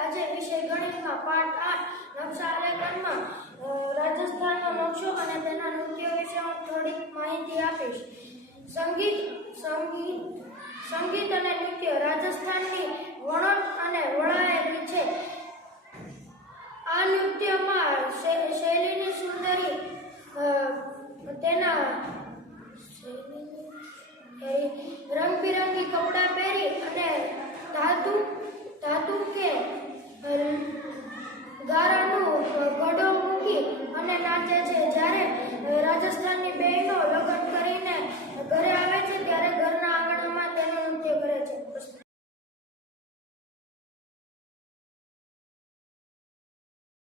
આજે વિષય ગણિતમાં પાઠ 8 નકશા આલેખનમાં રાજસ્થાનનો નકશો અને તેના નૃત્યો વિશે હું થોડીક માહિતી આપીશ. સંગીત અને નૃત્ય રાજસ્થાનની વણોટ અને